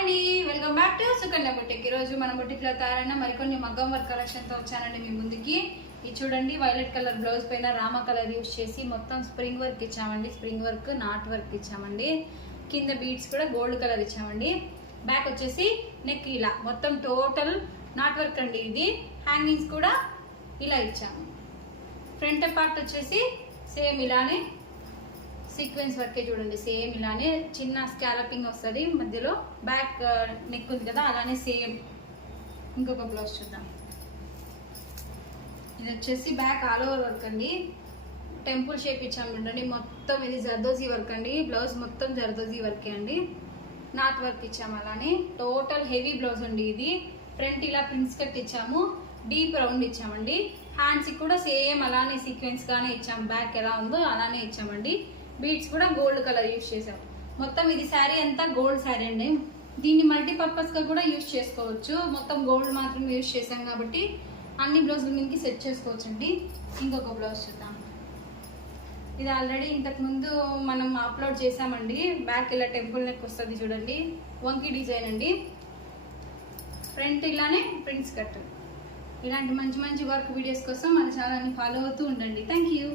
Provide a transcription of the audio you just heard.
అండి, welcome back to Sukanya boutique. ఈ రోజు మన బొటిక్ లో తయారైన మరికొన్ని మగ్గం వర్క్ కలెక్షన్ తో వచ్చానండి మీ ముందుకి. ఇది చూడండి, వైలెట్ కలర్ బ్లౌజ్ పైన రామ కలర్ యూస్ చేసి మొత్తం స్ప్రింగ్ వర్క్ ఇచ్చామండి. స్ప్రింగ్ వర్క్, నాట్ వర్క్ ఇచ్చామండి. కింద బీడ్స్ కూడా గోల్డ్ కలర్ ఇచ్చామండి. బ్యాక్ వచ్చేసి నెక్ ఇలా మొత్తం టోటల్ నాట్ వర్క్ అండి. ఇది హ్యాంగింగ్స్ కూడా ఇలా ఇచ్చాము. ఫ్రంట్ పార్ట్ వచ్చేసి సేమ్ ఇలానే సీక్వెన్స్ వర్కే చూడండి. సేమ్ ఇలానే చిన్న స్కాలపింగ్ వస్తుంది మధ్యలో. బ్యాక్ నెక్ ఉంది కదా, అలానే సేమ్. ఇంకొక బ్లౌజ్ చూద్దాం. ఇది వచ్చేసి బ్యాక్ ఆల్ ఓవర్ వర్క్ అండి. టెంపుల్ షేప్ ఇచ్చాము చూడండి. మొత్తం ఇది జర్దోజీ వర్క్ అండి. బ్లౌజ్ మొత్తం జర్దోజీ వర్కే అండి. నాట్ వర్క్ ఇచ్చాము. అలానే టోటల్ హెవీ బ్లౌజ్ అండి. ఇది ఫ్రంట్ ఇలా ప్రిన్స్ కట్ ఇచ్చాము. డీప్ రౌండ్ ఇచ్చామండి. హ్యాండ్స్కి కూడా సేమ్ అలానే సీక్వెన్స్ గానే ఇచ్చాము. బ్యాక్ ఎలా ఉందో అలానే ఇచ్చామండి. బీడ్స్ కూడా గోల్డ్ కలర్ యూజ్ చేసాం. మొత్తం ఇది శారీ అంతా గోల్డ్ శారీ అండి. దీన్ని మల్టీపర్పస్ గా కూడా యూజ్ చేసుకోవచ్చు. మొత్తం గోల్డ్ మాత్రం యూజ్ చేసాం కాబట్టి అన్ని బ్లౌజుల మీదకి సెట్ చేసుకోవచ్చు అండి. ఇంకొక బ్లౌజ్ చూద్దాం. ఇది ఆల్రెడీ ఇంతకు ముందు మనం అప్లోడ్ చేసామండి. బ్యాక్ ఇలా టెంపుల్ నెక్ వస్తుంది చూడండి. వంకీ డిజైన్ అండి. ఫ్రంట్ ఇలానే ప్రింట్స్ కట్. ఇలాంటి మంచి మంచి వర్క్ వీడియోస్ కోసం మన ఛానల్ని ఫాలో అవుతూ ఉండండి. Thank you.